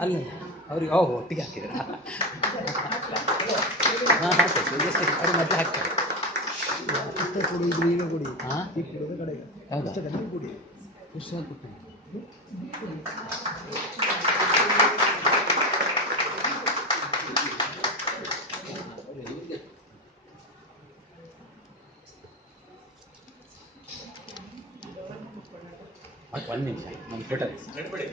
ಅಲ್ಲ ಅವ್ರಿಗೆ ಒಟ್ಟಿಗೆ ಹಾಕಿದ್ರ ಅವ್ರು ಮತ್ತೆ ಹಾಕ್ತಾರೆ ಕೊಡಿ ಈಗ ಕೊಡಿ ಕಡೆ ಹೌದಾ ಕೊಡಿ ಖುಷಿ ಕೊಟ್ಟು ಒಂದು ನಿಮಿಷ ಒಂದು ಫೋಟೋ ನಿಂತ್ಕೊಳ್ಳಿ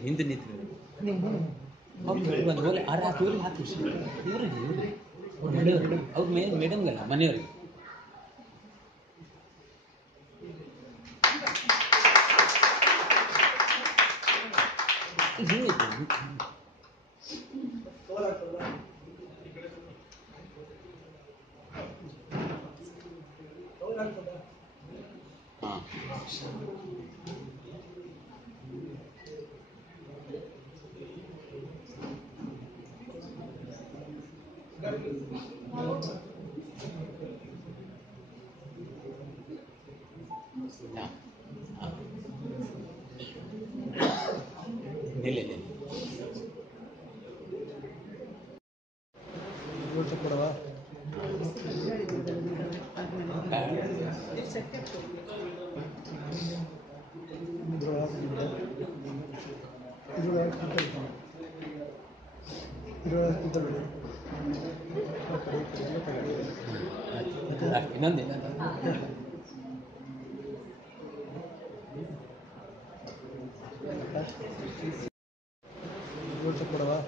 ಹಿಂದೆ ನಿಂತ್ಕೊಳ್ಳಿ ಒಂದು ಓಲೆ ಆ ರಾತ್ರಿ ಓಲೆ ಹಾಕಿ ಇವ್ರಿಗೆ ಅವ್ರ ಮೇಡಮ್ಗಲ್ಲ ಮನೆಯವ್ರಿಗೆ ನಿಲ್ಲ ಕೊಡವಾ ಇನ್ನೊಂದು ಕೊಡವಾ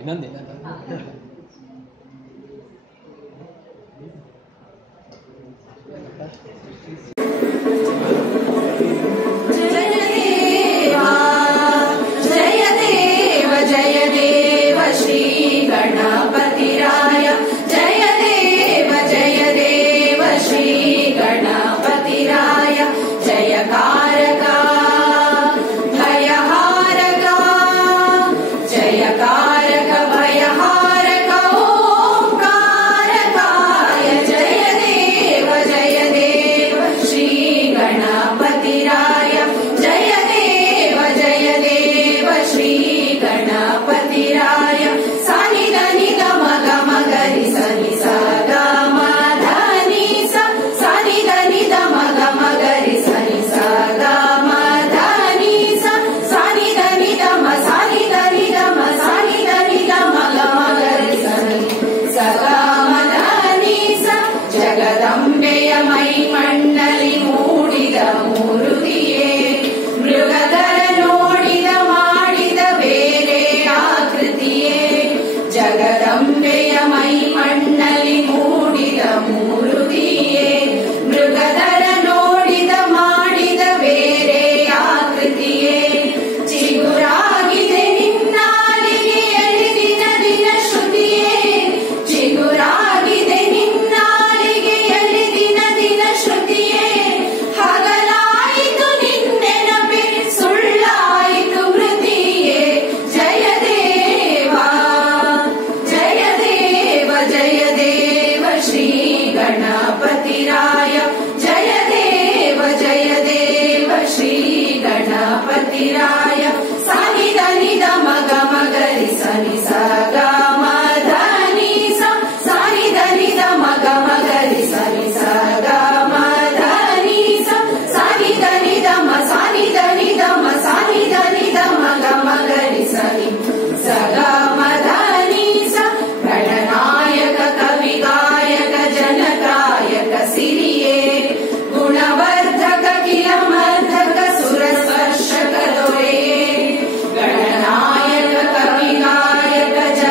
ಇನ್ನೊಂದು गणनायक कविगायक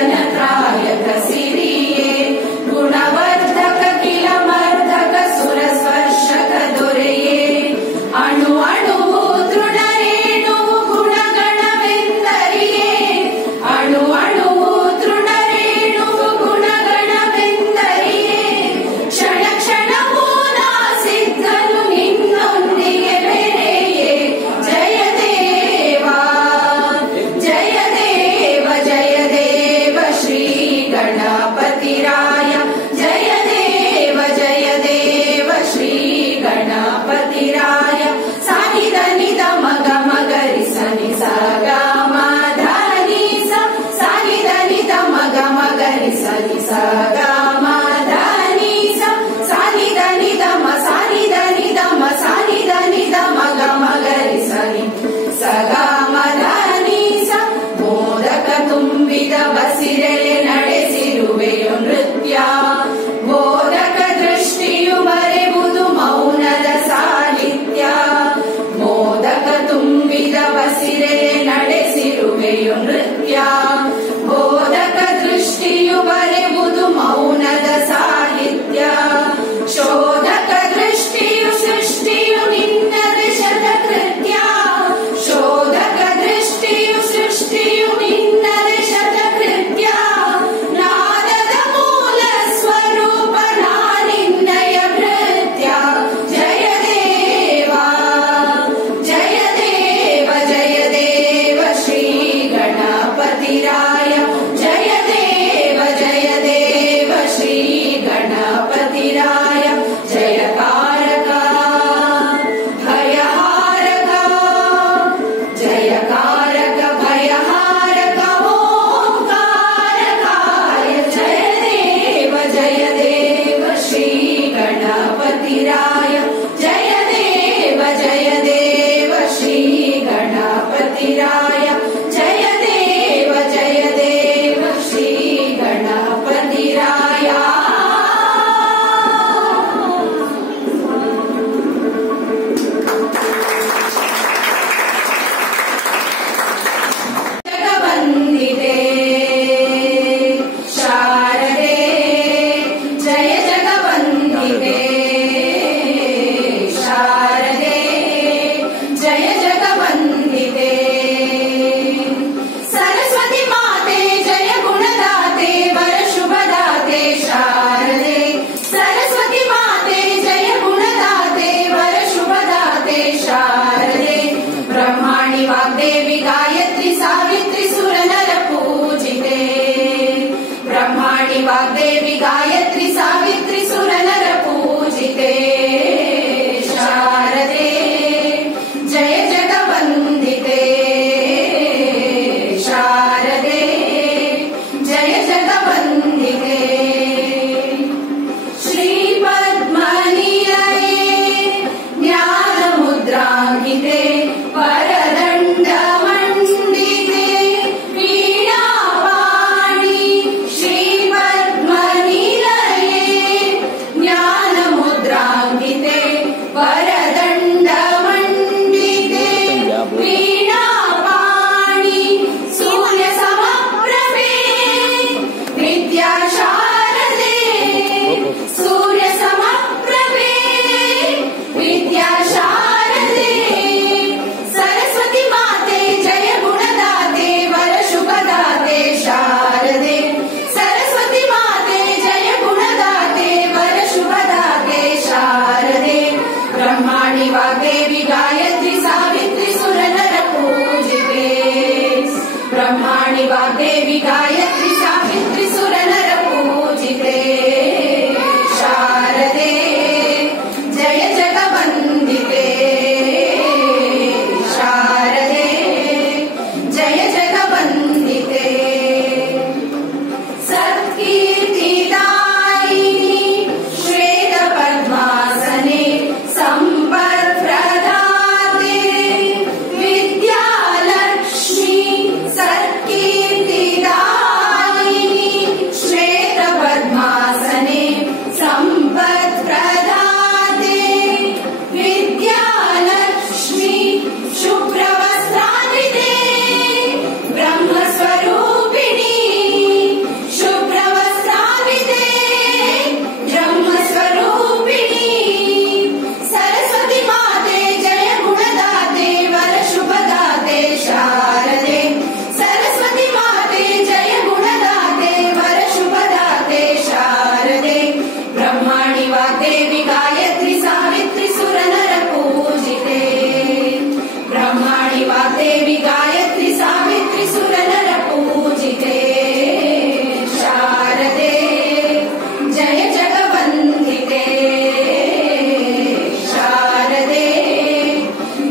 ನಡೆಯು ನೃತ್ಯ ಬೋಧಕ ದೃಷ್ಟಿಯು ಬರೆಯುವುದು ಮೌನದ ಸಾಹಿತ್ಯ ಶೋಧಕ ದೃಷ್ಟಿಯು ಸೃಷ್ಟಿಯು ನಿನ್ನದೆ ಶತಕೃತ್ಯ ಶೋಧಕ ದೃಷ್ಟಿಯು ಸೃಷ್ಟಿಯು ನಿನ್ನದೆ ಶತಕೃತ್ಯ ನಾದದ ಮೂಲ ಸ್ವರೂಪ ನಾನಿನ್ನಯ ಭೃತ್ಯ ಜಯ ದೇವ ಜಯ ದೇವ ಜಯ ದೇವ ಶ್ರೀ ಗಣಪತಿರಾಯ ಜಯ ದೇವ ಶ್ರೀ ಗಣಪತಿರಾಯ ಜಯಕಾರಕ ಭಯಹಾರಕ ಜಯಕಾರಕ ಭಯಹಾರಕ ಓಂಕಾರಕಾಯ ಜಯ ದೇವ ಶ್ರೀ ಗಣಪತಿರಾಯ ಜಯ ದೇವ ಶ್ರೀ ಗಣಪತಿರಾಯ ಜಯ ದೇವ ಶ್ರೀ ಗಣಪತಿರಾಯ ಜಗವಂದಿತೆ ಶಾರದೆ ಜಯ ಜಗವಂದಿತೆ ಶಾರದೆ ಜಯ ಜಗವಂದಿತೆ ಸರಸ್ವತಿ ಮಾತೆ ಜಯ ಗುಣದಾತೆ ವರ ಶುಭದಾತೆ ಶಾರದೆ ಸರಸ್ವತಿ ಮಾತೆ ಜಯ ಗುಣದಾತೆ ವರ ಶುಭದಾತೆ ಶಾರದೆ ಬ್ರಹ್ಮಾಣಿ ವಾಗ್ದೇವಿ ಗಾಯತ್ರಿ ಸಾವಿತ್ರಿ ಸುರನರ ಪೂಜಿತೆ ಬ್ರಹ್ಮಾಣಿ ವಾಗ್ದೇವಿ ಗಾಯತ್ರಿ ಸಾವಿತ್ರಿ ಸುರನರ ಪೂಜಿತೆ ಶಾರದೆ ಜಯ ಜಗವಂದಿತೆ ಶಾರದೆ ಜಯ ಜಗವಂದಿತೆ ಶ್ರೀ ಪದ್ಮನಿಲಯೇ ಜ್ಞಾನ ಮುದ್ರಾಂಕಿತೆ ವರದಂಡ ಮಂಡಿತೆ ವೀಣಾಪಾಣಿ ಶ್ರೀ ಪದ್ಮನಿಲಯೇ ಜ್ಞಾನ ಮುದ್ರಾಂಕಿತೆ ವರದಂಡ ಮಂಡಿತೆ ವೀಣಾಪಾಣಿ ಸೂರ್ಯ ಸಮಪ್ರಭೆ ವಿದ್ಯಾ ಶಾರದೆ ಸೂರ್ಯ ಸಮಪ್ರಭೆ ವಿದ್ಯಾ ಶಾರದೆ ಸರಸ್ವತಿ ಮಾತೆ ಜಯ ಗುಣದಾತೆ ವರ ಶುಭದಾತೆ ಶಾರದೆ ಸರಸ್ವತಿ ಮಾತೆ ಜಯ ಗುಣದಾತೆ ವರ ಶುಭದಾತೆ ಶಾರದೆ ಬ್ರಹ್ಮಾಣಿ ವಾಗ್ದೇವಿ ಗಾಯತ್ರಿ ಸಾವಿತ್ರಿ ಸುರನರ ಪೂಜಿತೆ ಬ್ರಹ್ಮಾಣಿ ವಾಗ್ದೇವಿ ಗಾಯತ್ರಿ ಸಾವಿತ್ರಿ ಸುರನರ ಪೂಜಿತೆ ಶಾರದೆ ಜಯ ಜಗವಂದಿತೆ ಶಾರದೆ ಜಯ ಜಗವಂದಿತೆ ಸತ್ಕೀರ್ತಿದಾಯಿನಿ ಶ್ವೇತ ಪದ್ಮಾಸನೆ ಸಂಪತ್ ಪ್ರದಾತೆ ವಿದ್ಯಾಲಕ್ಷ್ಮಿ ಸತ್ಕೀರ್ತಿದಾಯಿನಿ ಶ್ವೇತ ಪದ್ಮಾಸನೆ ಸಂಪತ್ ಪ್ರದಾತೆ ವಿದ್ಯಾಲಕ್ಷ್ಮಿ ಶುಭ್ರವಸ್ತ್ರಾನ್ವಿತೆ ಬ್ರಹ್ಮಸ್ವರೂಪಿಣಿ ಶುಭ್ರವಸ್ತ್ರಾನ್ವಿತೆ ಬ್ರಹ್ಮಸ್ವರೂಪಿಣಿ ಸರಸ್ವತಿ ಮಾತೆ ಜಯ ಗುಣದಾತೆ ವರ ಶುಭದಾತೆ ಶಾರದೆ ಸರಸ್ವತಿ ಮಾತೆ ಜಯ ಗುಣದಾತೆ ವರ ಶುಭದಾತೆ ಶಾರದೆ ಬ್ರಹ್ಮಾಣಿ ವಾಗ್ದೇವಿ ಗಾಯತ್ರಿ ಸಾವಿತ್ರಿ ಸುರನರ ಪೂಜಿತೆ ಬ್ರಹ್ಮಾಣಿ ವಾಗ್ದೇವಿ ಗಾಯತ್ರಿ ಸಾವಿತ್ರಿ ಸುರನರ ಪೂಜಿತೆ ಶಾರದೆ ಜಯ ಜಗವಂದಿತೆ ಶಾರದೆ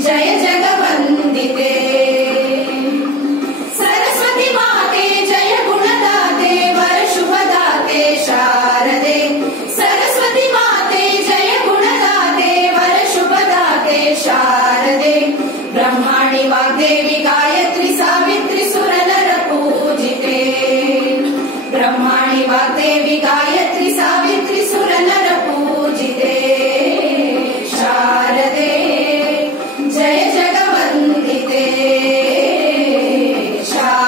ಜಯ ಜಗವಂದಿತೆ ಸರಸ್ವತಿ ಮಾತೆ ಜಯ ಗುಣದಾತೆ ವರ ಶುಭದಾತೆ ಶಾರದೆ ಸರಸ್ವತಿ ಮಾತೆ ಜಯ ಗುಣದಾತೆ ವರ ಶುಭದಾತೆ ಶಾರದೆ ಬ್ರಹ್ಮಾಣಿ ವಾಗ್ದೇವಿ ಗಾಯತ್ರಿ ಸಾವಿತ್ರಿ ಸುರನರ ಪೂಜಿತೆ ಬ್ರಹ್ಮಾಣಿ ವಾಗ್ದೇವಿ ಗಾಯತ್ರಿ ಸಾವಿತ್ರಿ ಸುರನರ ಪೂಜಿತೆ ಶಾರದೆ ಜಯ ಜಗವಂದಿತೆ ಶಾರದೆ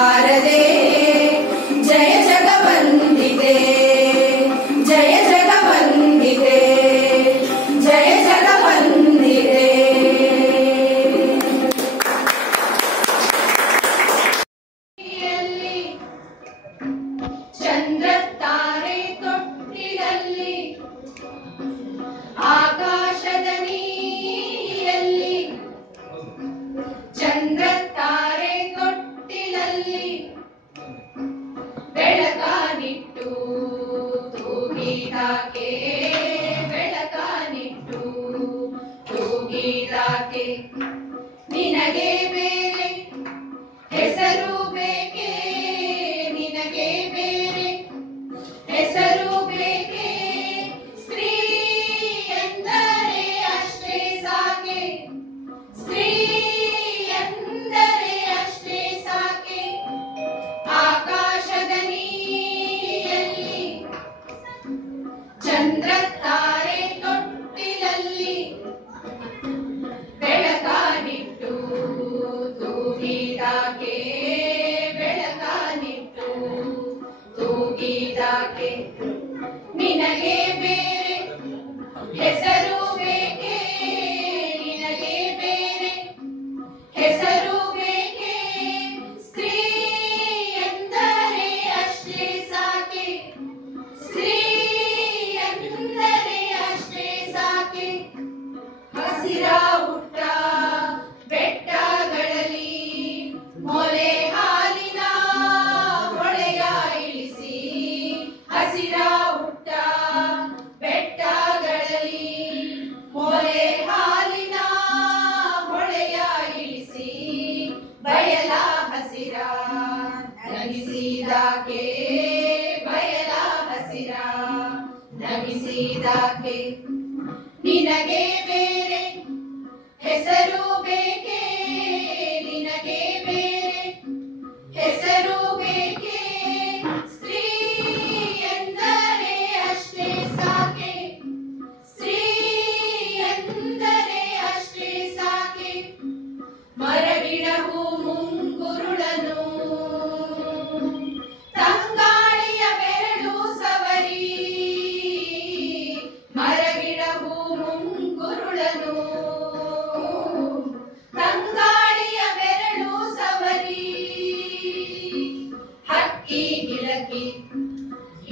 ಎನಿಸಿದಾಕೆ ಬೆಳಕಾನಿಟ್ಟು ತೂಗಿದಾಕೆ ನಿನಗೆ ಬೇರೆ ಹೆಸರು ಬೇಕೆ ನಿನಗೆ ಬೇರೆ ಹೆಸರು ಬೇಕೆ ಸ್ತ್ರೀ ಎಂದರೆ ಅಷ್ಟೇ ಸಾಕೆ ಸ್ತ್ರೀ ಎಂದರೆ ಅಷ್ಟೇ ಸಾಕೆ ಹಸಿರ ಹುಟ್ಟ ಬೆಟ್ಟಗಳಲ್ಲಿ ಮೊಲೆ ಹಾಲಿನ ಹೊಳೆಯ ಇಳಿಸಿ ಹಸಿರ ಹುಟ್ಟ ಬೆಟ್ಟಗಳಲ್ಲಿ ಮೊಲೆ ಹಾಲಿನ ಹೊಳೆಯ ಇಳಿಸಿ ಬಯಲ ಹಸಿರ ನಗಿಸಿದಾಕೆ ಬಯಲ ಹಸಿರ ನಗಿಸಿದಾಕೆ ನಿನಗೆ ಬೇರೆ ಹೆಸರು ಬೇಕೆ ನಿನಗೆ ಬೇರೆ ಹೆಸರು ಬೇಕೆ ಸ್ತ್ರೀ ಎಂದರೆ ಅಷ್ಟೇ ಸಾಕೆ ಸ್ತ್ರೀ ಎಂದರೆ ಅಷ್ಟೇ ಸಾಕೆ ಮರಗಿಡವು ಮುಂಗುರುಳನು ತಂಗಾಳಿಯ ಬೆರಳು ಸವರಿ ಮರಗಿಡವು ಮುಂಗುರುಳನು ತಂಗಾಳಿಯ ಬೆರಳು ಸವರಿ ಹಕ್ಕಿ ಗಿಲಕಿ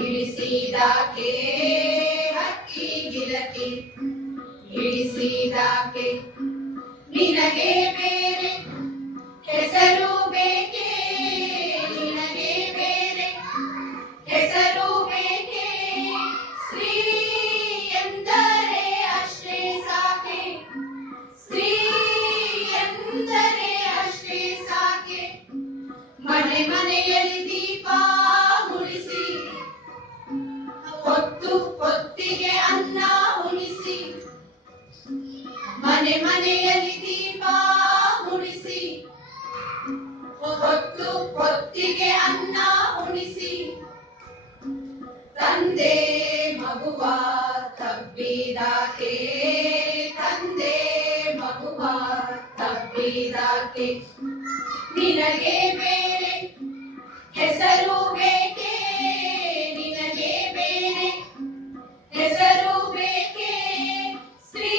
ಇಳಿಸಿದಾಕೆ ಹಕ್ಕಿ ಗಿಲಕಿ ಇಳಿಸಿದಾಕೆ ನಿನಗೆ ಬೇರೆ ಹೆಸರು ಬೇಕೆ ನಿನಗೆ ಬೇರೆ ಹೆಸರು ಬೇಕೆ ಸ್ತ್ರೀ ಎಂದರೆ ಅಷ್ಟೇ ಸಾಕೆ ಸ್ತ್ರೀ ಎಂದರೆ ಅಷ್ಟೇ ಸಾಕೆ ಮನೆ ಮನೆಯಲ್ಲಿ ದೀಪ ಮುಡಿಸಿ ಹೊತ್ತು ಹೊತ್ತಿಗೆ ಅನ್ನ ಉಣಿಸಿ ಮನೆ ಮನೆಯಲ್ಲಿ ದೀಪ ಮುಡಿಸಿ ಹೊತ್ತು ಹೊತ್ತಿಗೆ ಅನ್ನ ಉಣಿಸಿ ತಂದೆ ಮಗುವ ತಬ್ಬಿದಾಕೆ ತಂದೆ ಮಗುವ ತಬ್ಬಿದಾಕೆ ನಿನಗೆ ಬೇರೆ ಹೆಸರು ಬೇಕೆ ನಿನಗೆ ಬೇರೆ ಹೆಸರು ಬೇಕೆ ಸ್ತ್ರೀ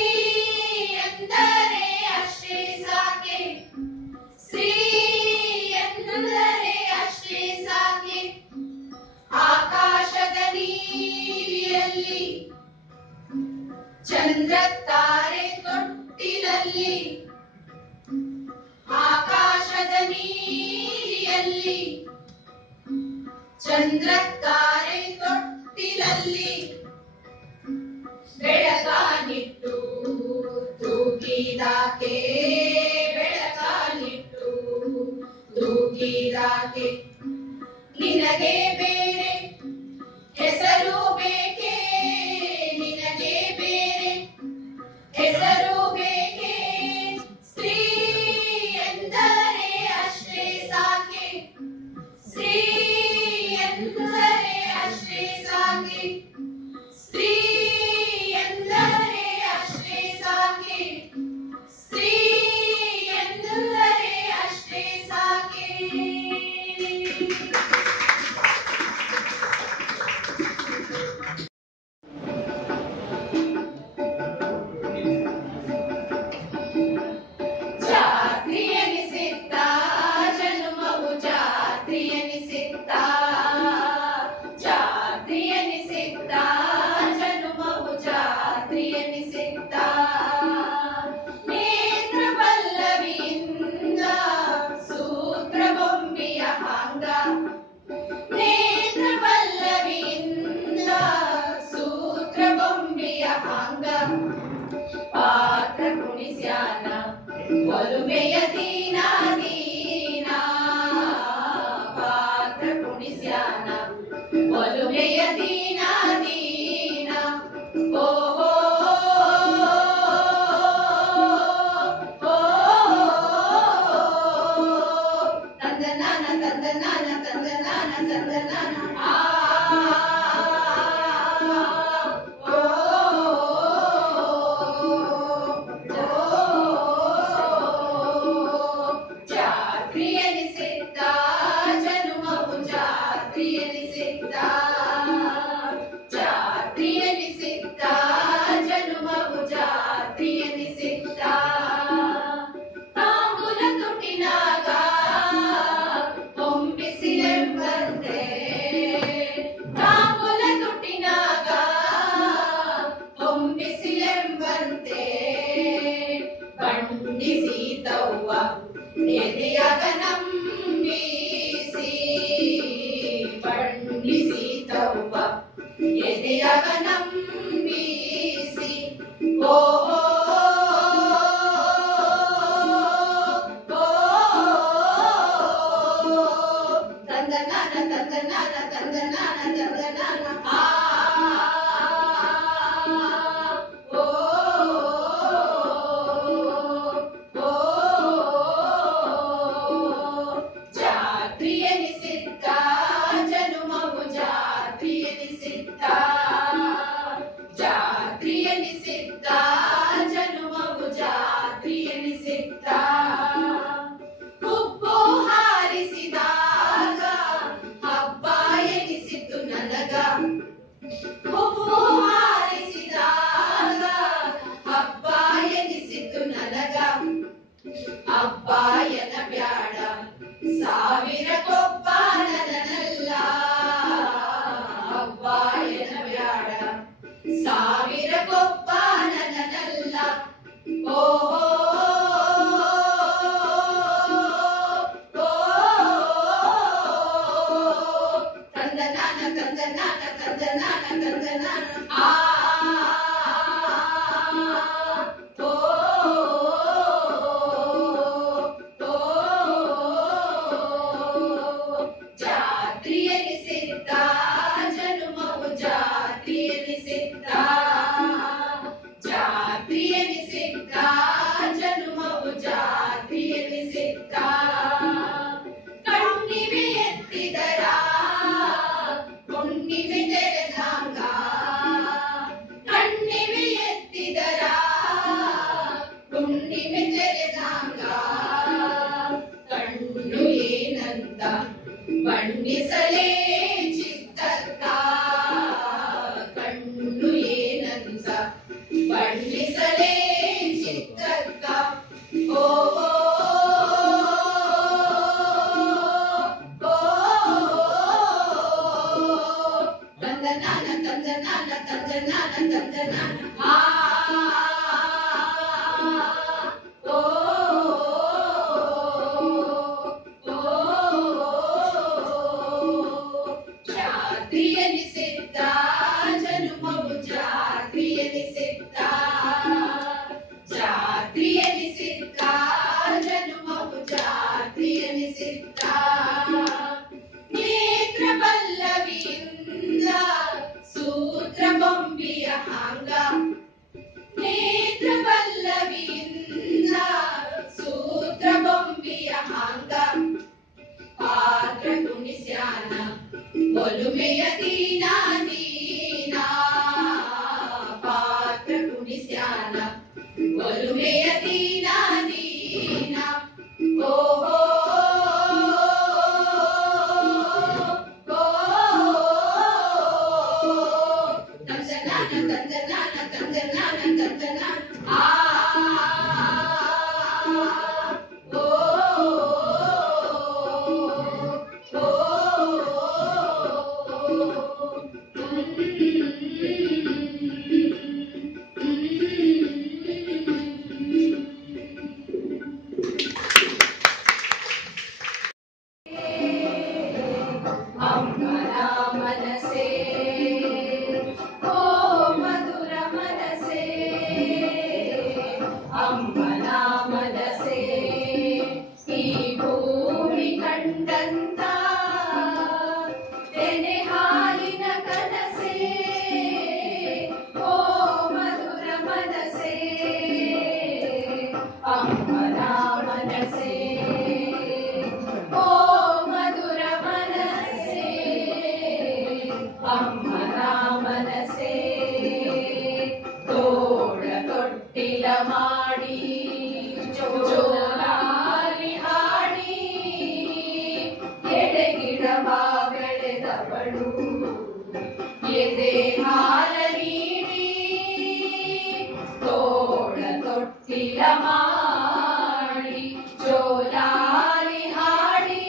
ಎಂದರೆ ಅಷ್ಟೇ ಸಾಕೆ ಸ್ತ್ರೀ ಎಂದರೆ ಅಷ್ಟೇ ಸಾಕೆ ಆಕಾಶದ ನೀರಿಯಲ್ಲಿ ಚಂದ್ರ ತಾರೆ ತೊಟ್ಟಿಲಲ್ಲಿ ಆಕಾಶದ ನೀರಿಯಲ್ಲಿ ಚಂದ್ರ ತಾರೆ ತೊಟ್ಟಿಲಲ್ಲಿ ಬೆಳಕಾನಿಟ್ಟು ತೂಗಿದಾಕೆ ಬೆಳಕಾನಿಟ್ಟು ತೂಗಿದಾಕೆ ನಿನಗೆ ಬೇರೆ ಹೆಸರು ಬೇಕೆ ನಿನಗೆ ಬೇರೆ ಹೆಸರು ಬೇಕೆ ಸ್ತ್ರೀ ಎಂದರೆ ಅಷ್ಟೇ ಸಾಕೆ ಸ್ತ್ರೀ ಎಂದರೆ ಅಷ್ಟೇ ಸಾಕೆ ಸ್ತ್ರೀ ಎಂದರೆ ಅಷ್ಟೇ ಸಾಕೆ ಸ್ತ್ರೀ ಎಂದರೆ ಅಷ್ಟೇ ಸಾಕೆ ಜಾತ್ರಿಯನಿಸಿದ್ದ ಜನ್ಮವು ಜಾತ್ರಿಯನಿಸಿದ್ದ ಜಾತ್ರಿಯನಿಸಿದ್ದ ಜನ್ಮವು ಜಾತ್ರಿಯನಿಸಿದ್ದ ನೇತ್ರ ಪಲ್ಲವಿಯಿಂದ ಸೂತ್ರ ಬೊಂಬಿಯ ಹಾಂಗ ನೇತ್ರ ಪಲ್ಲವಿಯಿಂದ ಸೂತ್ರ ಬೊಂಬಿಯ ಹಾಂಗ ಪಾತ್ರ ಕುಣಿಸ್ಯಾನ ಒಲುಮೆಯ ದೀನ ದೀನ ಪಾತ್ರ ಕುಣಿಸ್ಯಾನ ಒಲುಮೆಯ ದೀನ ದೀನ ಓ ತಂದನಾನ ತಂದನಾನ ತಂದನಾನ ತಂದನಾನ ಜಾತ್ರಿಯನಿಸಿ ಎದೆಯವನಂಬಿಸಿ ಬಣ್ಣಿಸಿತವ್ವ ಎದೆಯವನಂಬಿಸಿ ಓ ತಂದನಾನ ತಂದನಾನ ತಂದನಾನ ತಂದನಾನ ಆ ಓ ಜಾತ್ರಿಯನಿಸಿದ್ದ ಜನುಮವು ಜಾತ್ರಿಯನಿಸಿದ್ದ ಜಾತ್ರಿಯನಿಸಿದ್ದ ಜನುಮವು ಜಾತ್ರಿಯನಿಸಿದ್ದ ಹುಬ್ಬು ಹಾರಿಸಿದಾಗ ಹಬ್ಬ ಎನಿಸಿತು ನನಗ ಹುಬ್ಬು ಹಾರಿಸಿದಾಗ ಹಬ್ಬ ಎನಿಸಿತು ನನಗ ಅಬ್ಬಾಯನ ಬ್ಯಾಡ ಸಾವಿರ ಕೊಬ್ಬ ನನನಲ್ಲ ಅಬ್ಬಾಯನ ಬ್ಯಾಡ ಸಾವಿರ ಕೊಬ್ಬ ನನನಲ್ಲ ಓಹೋ ತಂದನಾನ ತಂದನಾನ ತಂದನಾನ ತಂದನಾನ ಆ ಓ ಜಾತ್ರಿಯನಿಸಿದ್ದ ಜನುಮವು ಜಾತ್ರಿಯನಿಸಿದ್ದ ಜಾತ್ರಿಯನಿಸಿದ್ದ ಜನುಮವು ಜಾತ್ರಿಯನಿಸಿದ್ದ ಕಣ್ಣಿವೆ ಎತ್ತಿದರ ಹುಣ್ಣಿಮೆ ತೆರೆದಂಗ ಕಣ್ಣಿವೆ ಎತ್ತಿದರ ಹುಣ್ಣಿಮೆ ತೆರೆದಂಗ ಕಣ್ಣು ಏನಂತ ಬಣ್ಣಿಸಲೇ ಚಿತ್ತಕ್ಕ ಕಣ್ಣು ಏನಂತ ಬಣ್ಣಿಸಲೇ ಚಿತ್ತಕ್ಕ ಓ ತಂದನಾನ ತಂದನಾನ ತಂದನಾನ ತಂದನಾನ ಆ ಓ ಜಾತ್ರಿಯನಿಸಿದ್ದ ಜನುಮವು ಜಾತ್ರಿಯನಿಸಿದ್ದ ಜಾತ್ರಿಯನಿಸಿದ್ದ ಜನುಮವು ಜಾತ್ರಿಯನಿಸಿದ್ದ ನೇತ್ರ ಪಲ್ಲವಿಯಿಂದ ಸೂತ್ರ ಬೊಂಬಿಯ ಹಾಂಗ ನೇತ್ರ ಪಲ್ಲವಿಯಿಂದ ಸೂತ್ರ ಬೊಂಬಿಯ ಹಾಂಗ ಪಾತ್ರ ಕುಣಿಸ್ಯಾನ ಒಲುಮೆಯ ದೀನ ದೀನ ಪಾತ್ರ ಕುಣಿಸ್ಯಾನ ಒಲುಮೆಯ ದೀನ ದೀನ ಓಹೋ ತಂದನಾನ ತಂದನಾನ ತಂದನಾನ ತಂದನಾನ ಆ ಓ ಅಮ್ಮನ ಮನಸೇ ಓ ಮಧುರ ಮನಸೇ ಅಮ್ಮನ ಮನಸೇ ಈ ಭೂಮಿ ಕಂಡಂತ ತೆನೆ ಹಾಲಿನ ಕನಸೇ ಓ ಮಧುರ ಮನಸೇ ಅಮ್ಮನ ಮನಸೇ ಓ ಮಧುರ ಮನಸೇ ಅಮ್ಮನ ಮನಸೇ ತೋಳ ತೊಟ್ಟಿಲ ಮಾಡಿ ಜೋರಾಗಿ ಹಾಡಿ ಎಡೆಗಿಡವ ಬೆಳೆದವಳು ಎದೆ ಹಾಲ ನೀಡಿ ತೋಳ ತೊಟ್ಟಿಲ ಮಾಡಿ ಜೋಲಾಲಿ ಹಾಡಿ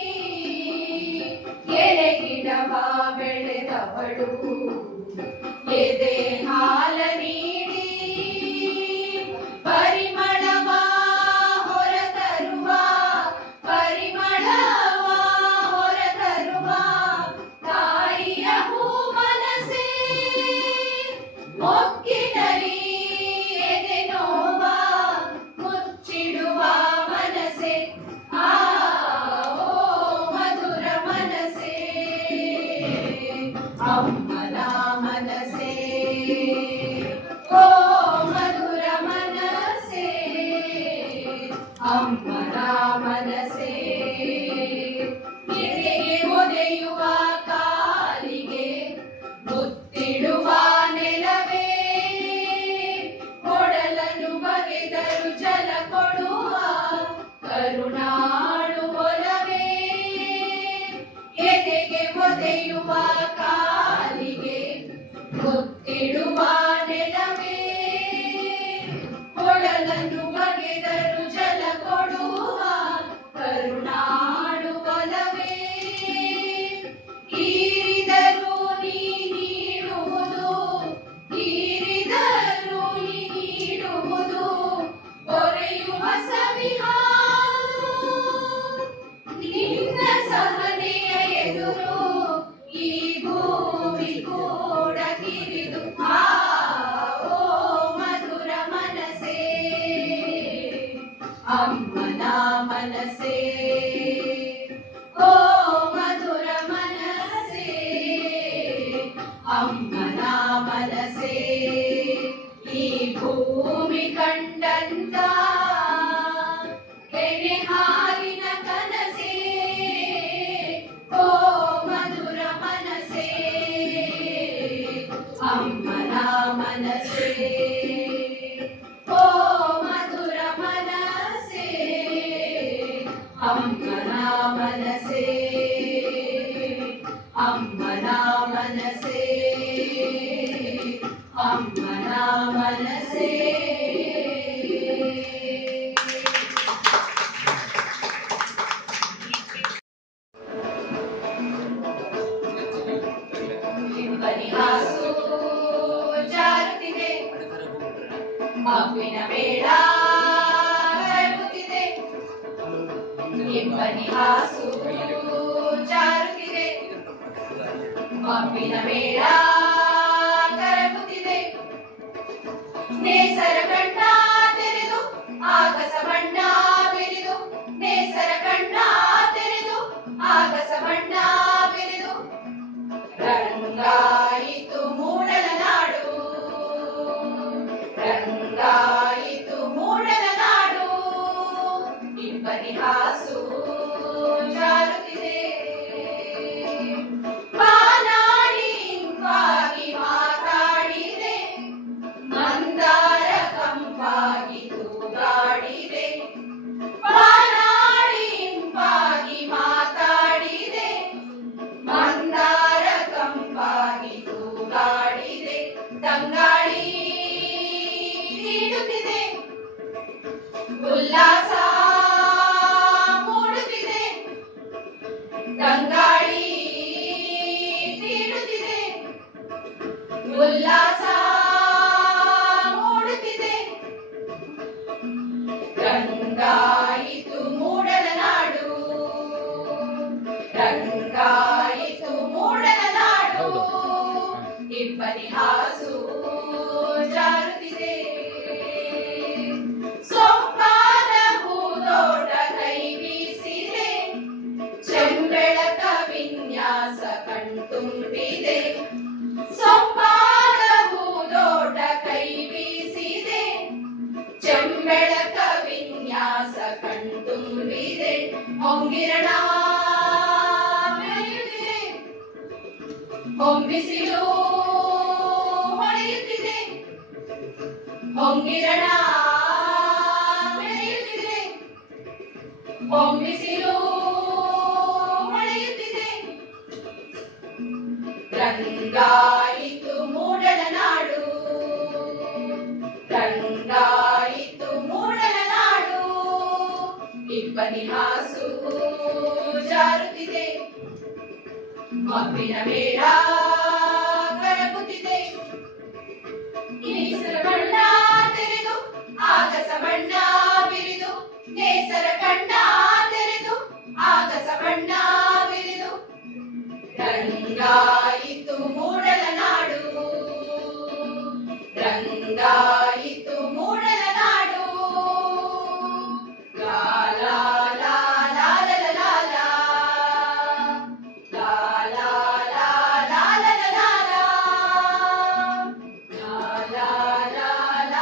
ಎಡೆಗಿಡವ ಬೆಳೆದವಳು ಎದೆ ಹಾಲ ನೀಡಿ ಪರಿಮಳವ ಹೊರತರುವ ಪರಿಮಳ ಹೊಳೆಯುವ ಕಾಲಿಗೆ ಗೊತ್ತಿಡುವ ನೆಲವೇ ಕೊಳಲನ್ನು ಬಗೆದರು ಜಲ ಕೊಡುವ ಕರುಣಾಡುವಲವೇ ಹೀರಿದರು ನೀ ನೀಡುವುದು ಹೀರಿದರು ನೀ ನೀಡುವುದು ಕೊರೆಯುವ ಸವಿಹಾಲು ನಿನ್ನ ಸಹನೆಯ ಎದುರು ಈ ಭೂಮಿ ಕೂಡ ಕಿರಿದು ಓ ಮಧುರ ಮನಸೇ ಅಮ್ಮನ ಮನಸೇ ಓ ಮಧುರ ಮನಸೇ ಅಮ್ಮನ ಮನಸೇ ಈ ಭೂಮಿ ಕಂಡಂತ ಕೆನೆ ಹಾಲಿನ ಕನಸೇ ಓ ಮಧುರ ಮನಸೇ ಅಮ್ಮನ ಮನಸೇ ಓ ಮಧುರ ಮನಸೇ ಅಮ್ಮನ ಮನಸೇ ಅಮ್ಮನ ಮನಸೇ ಅಮ್ಮನ ಮನಸೇ ಬನಿಹಾಸು ಜಾರುತ್ತಿದೆ ಮಗುವಿನ ಮೇಳ ಕರಗುತ್ತಿದೆ ಬನಿಹಾಸು ಜಾರುತ್ತಿದೆ ಮಗುವಿನ ಮೇಳ ಕರಗುತ್ತಿದೆ ನೇಸರ ಕಣ್ಣ ತೆರೆದು ಆಗಸ ಬಣ್ಣ ಬೆರೆದು ನೇಸರ ಕಣ್ಣ ತೆರೆದು ಆಗಸ ಬಣ್ಣ ಬೆರೆದು ರಂಗಾಯಿತು ಮೂಡಲ ನಾಡು ರಂಗಾಯಿತು ಮೂಡಲ ನಾಡು ಇಬ್ಬನಿಹಾಸು ಜಾರುತ್ತಿದೆ ಬಾನಾಡಿ ಇಂಪಾಗಿ ಮಾತಾಡಿದೆ ಮಂದಾರ ಕಂಪಾಗಿ ತೂಗಾಡಿದೆ ಬಾನಾಡಿ ಇಂಪಾಗಿ ಮಾತಾಡಿದೆ ಮಂದಾರ ಕಂಪಾಗಿ ತೂಗಾಡಿದೆ ತಂಗಾಳಿ ನೀಡುತ್ತಿದೆ ಉಲ್ಲಾಸ ಮೂಡುತ್ತಿದೆ ತಂಗಾಳಿ ನೀಡುತ್ತಿದೆ ಉಲ್ಲಾಸ ಮೂಡುತ್ತಿದೆ ರಂಗಾಯಿತು ಮೂಡಲ ನಾಡು ರಂಗಾಯಿತು ಮೂಡಲ ನಾಡು ಇಬ್ಬನಿಹಾಸು ಜಾರುತ್ತಿದೆ ಸೊಂಪಾದ ಹೂದೋಟ ಕೈ ಬೀಸಿದೆ ಚೆಂಬೆಳಕ ವಿನ್ಯಾಸ ಕಣ್ತುಂಬಿದೆ ಸೊಂಪಾದ ಹೂದೋಟ ಕೈ ಬೀಸಿದೆ ಚೆಂಬೆಳಕ ವಿನ್ಯಾಸ ಕಣ್ತುಂಬಿದೆ ಹೊಂಗಿರಣ ಬೆಳೆಯುತ್ತಿದೆ ಹೊಂಬಿಸಿಲು ಹೊಳೆಯುತ್ತಿದೆ ಹೊಂಗಿರಣ ಬೆಳೆಯುತ್ತಿದೆ ಹೊಂಬಿಸಿಲು ಹೊಳೆಯುತ್ತಿದೆ ರಂಗಾಯಿತು ಮೂಡಲ ನಾಡು ರಂಗಾಯಿತು ಮೂಡಲ ನಾಡು ಇಬ್ಬನಿಹಾಸು ಜಾರುತ್ತಿದೆ ಮಗುವಿನ ಮೇಳ ಕರಗುತ್ತಿದೆ ನೇಸರ ಬಣ್ಣ ತೆರೆದು ಆಗಸ ಬಣ್ಣ ಬಿರಿದು ನೇಸರ ಕಣ್ಣ ತೆರೆದು ಆಗಸ ಬಣ್ಣ ಬಿರಿದು ರಂಗಾಯಿತು ಮೂಡಲ ನಾಡು ರಂಗಾಯಿತು ಮೂಡಲ ನಾಡು ಲಾ ಲಾ ಲಾ ಲಾ ಲಾ ಲಾ ಲಾ ಲಾ ಲಾ ಲಾ ಲಾ ಲಾ ಲಾ ಲಾ ಲಾ ಲಾ ಲಾ ಲಾ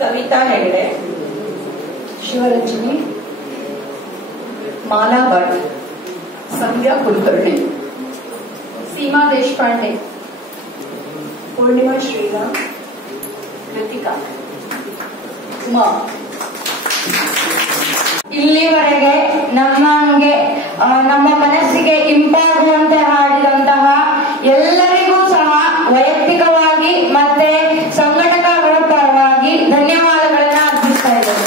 ಕವಿತಾ ಹೆಗಡೆ, ಶಿವರಜನಿ, ಮಾಲಾ ಭಟ್, ಸಂಧ್ಯಾ ಕುಲಕರ್ಣಿ, ಸೀಮಾ ದೇಶಪಾಂಡೆ, ಪೂರ್ಣಿಮಾ ಶ್ರೀರಾಮ್, ಕೃತಿಕಾ, ಉಮಾ. ಇಲ್ಲಿವರೆಗೆ ನಮ್ಮ ಮನಸ್ಸಿಗೆ ಇಂಪಾಗುವಂತೆ ಹಾಡಿದಂತಹ ಎಲ್ಲರಿಗೂ ಸಹ ವೈಯಕ್ತಿಕವಾಗಿ ಮತ್ತೆ ಸಂಘಟಕರ ಪರವಾಗಿ ಧನ್ಯವಾದಗಳನ್ನ ಅರ್ಪಿಸ್ತಾ ಇದ್ದೇನೆ.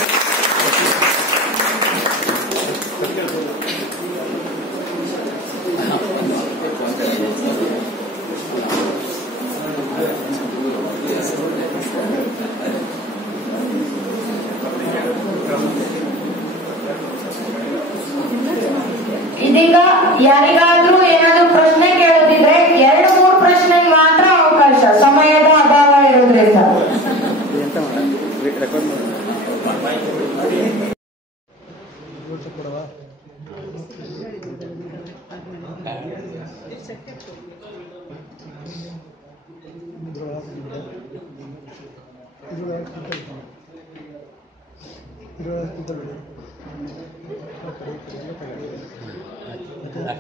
ಇದೀಗ ಯಾರಿಗಾದ್ರೂ ಏನಾದ್ರೂ ಪ್ರಶ್ನೆ ಕೇಳದಿದ್ರೆ 2-3 ಪ್ರಶ್ನೆಗೆ ಮಾತ್ರ ಅವಕಾಶ, ಸಮಯದ ಅಭಾವ ಇರೋದ್ರಿಂದ.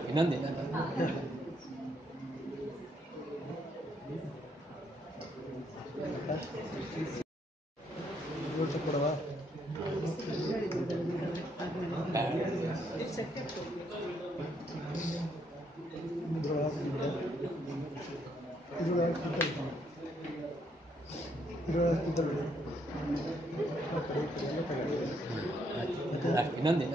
ಇನ್ನೊಂದೇ ಇನ್ನೊಂದೇ